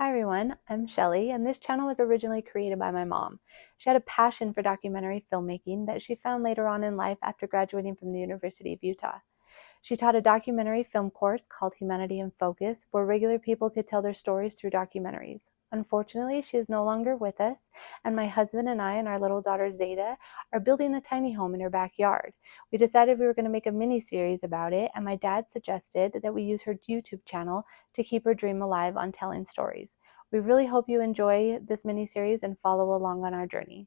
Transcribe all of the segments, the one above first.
Hi everyone, I'm Shelly, and this channel was originally created by my mom. She had a passion for documentary filmmaking that she found later on in life after graduating from the University of Utah. She taught a documentary film course called Humanity in Focus, where regular people could tell their stories through documentaries. Unfortunately, she is no longer with us, and my husband and I and our little daughter Zeta are building a tiny home in her backyard. We decided we were going to make a mini-series about it, and my dad suggested that we use her YouTube channel to keep her dream alive on telling stories. We really hope you enjoy this mini-series and follow along on our journey.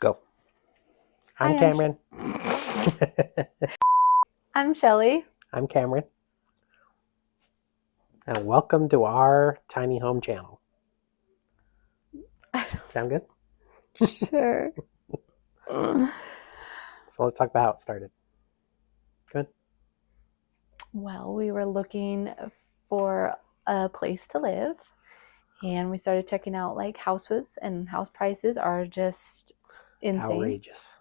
Go. I'm Hi, Cameron. I'm Shelly. I'm Cameron. And welcome to our tiny home channel. Sound good? Sure. So let's talk about how it started. Good. Well, we were looking for a place to live, and we started checking out like houses, and house prices are just insane. Outrageous.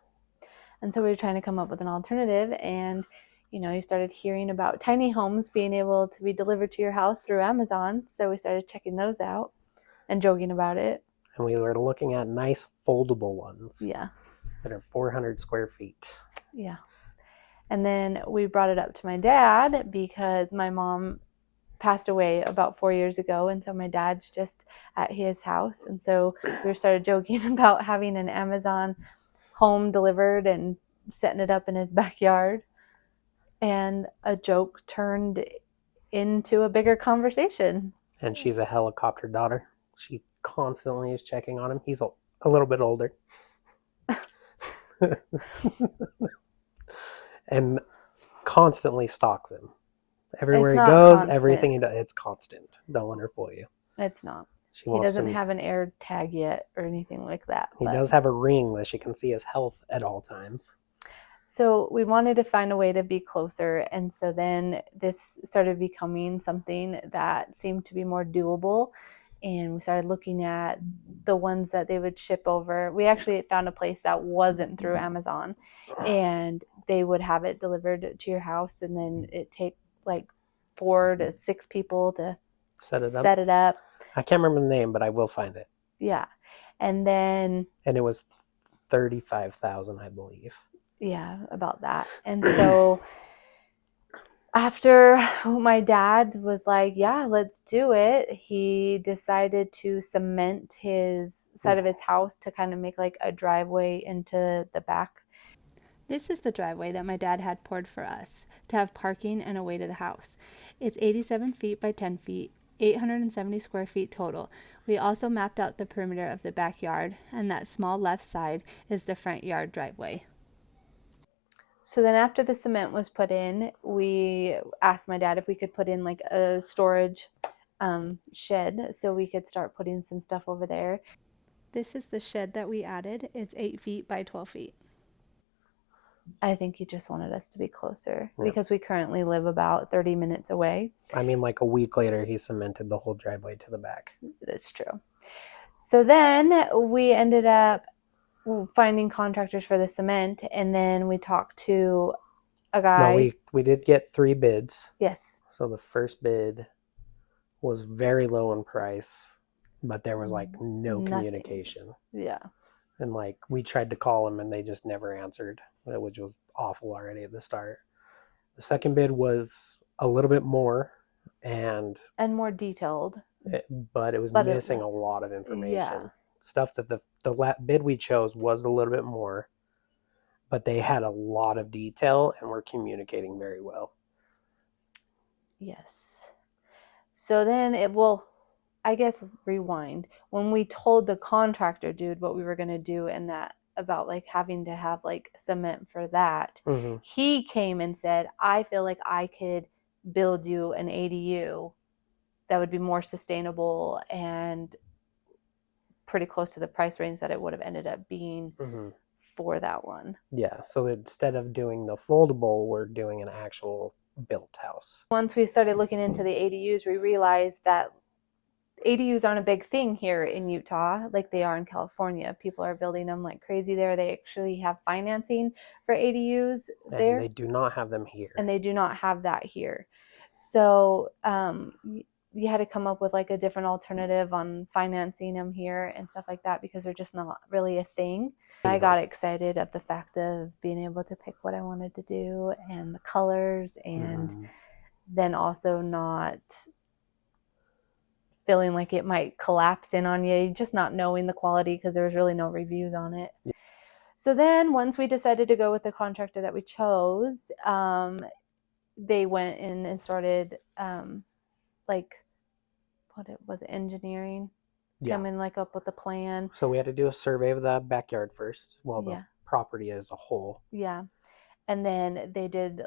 And so we were trying to come up with an alternative, and you started hearing about tiny homes being able to be delivered to your house through Amazon. So we started checking those out and joking about it. And we were looking at nice foldable ones. Yeah. That are 400 square feet. Yeah. And then we brought it up to my dad because my mom passed away about 4 years ago, and so my dad's just at his house, and so we started joking about having an Amazon home delivered and setting it up in his backyard, and a joke turned into a bigger conversation. And she's a helicopter daughter. She constantly is checking on him. He's a little bit older. And constantly stalks him. Everywhere he goes, constant. everything he does, it's constant. Don't let her fool you. It's not. He doesn't have an air tag yet or anything like that. He does have a ring that she can see his health at all times. So we wanted to find a way to be closer, and so then this started becoming something that seemed to be more doable, and we started looking at the ones that they would ship over. We actually found a place that wasn't through Amazon, and they would have it delivered to your house, and then it take like 4 to 6 people to set it up. I can't remember the name, but I will find it. Yeah. And it was 35,000, I believe. Yeah, about that. And so after my dad was like, yeah, let's do it, he decided to cement his side of his house to kind of make like a driveway into the back. This is the driveway that my dad had poured for us to have parking and a way to the house. It's 87 feet by 10 feet, 870 square feet total. We also mapped out the perimeter of the backyard, and that small left side is the front yard driveway. So then after the cement was put in, we asked my dad if we could put in like a storage shed so we could start putting some stuff over there. This is the shed that we added. It's 8 feet by 12 feet. I think he just wanted us to be closer because we currently live about 30 minutes away. I mean, like a week later, he cemented the whole driveway to the back. That's true. So then we ended up finding contractors for the cement, and then we talked to a guy. No, we did get 3 bids. Yes. So the first bid was very low in price, but there was like no communication. Yeah. And like we tried to call them and they just never answered, which was awful already at the start. The second bid was a little bit more and more detailed, but it was missing a lot of information. Yeah. Stuff that the bid we chose was a little bit more, but they had a lot of detail and were communicating very well. Yes. So then I guess rewind. When we told the contractor dude what we were going to do and that about like having to have like cement for that, he came and said, I feel like I could build you an ADU that would be more sustainable and pretty close to the price range that it would have ended up being for that one. Yeah, so instead of doing the foldable, we're doing an actual built house. Once we started looking into the ADUs, we realized that ADUs aren't a big thing here in Utah like they are in California. People are building them like crazy there. They actually have financing for ADUs there. And they do not have them here. And they do not have that here. So you had to come up with like a different alternative on financing them here and stuff like that because they're just not really a thing. I got excited at the fact of being able to pick what I wanted to do and the colors, and then also not feeling like it might collapse in on you, just not knowing the quality because there was really no reviews on it. Yeah. So then once we decided to go with the contractor that we chose, they went in and started like what it was, engineering, coming like up with a plan. So we had to do a survey of the backyard first, well, the Yeah. property as a whole. Yeah. And then they did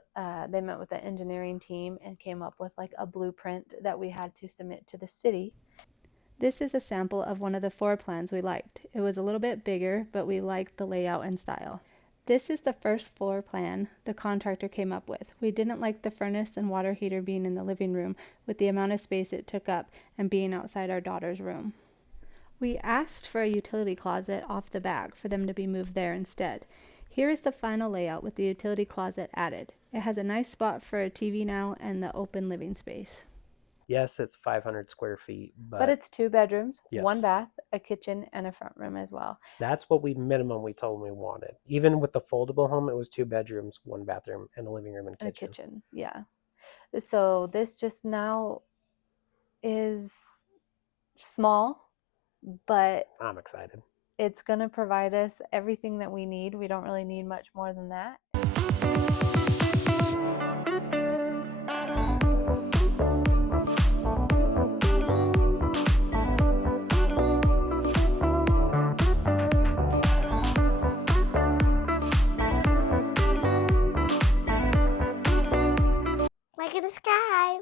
they met with the engineering team and came up with like a blueprint that we had to submit to the city. This is a sample of one of the floor plans we liked. It was a little bit bigger, but we liked the layout and style. This is the first floor plan the contractor came up with. We didn't like the furnace and water heater being in the living room with the amount of space it took up and being outside our daughter's room. We asked for a utility closet off the back for them to be moved there instead. Here is the final layout with the utility closet added. It has a nice spot for a TV now and the open living space. Yes, it's 500 square feet, but it's 2 bedrooms, yes, 1 bath, a kitchen, and a front room as well. That's what we told them we wanted. Even with the foldable home, it was 2 bedrooms, 1 bathroom, and a living room and kitchen. And a kitchen, yeah. So this just now is small, but I'm excited. It's going to provide us everything that we need. We don't really need much more than that. Like in the sky.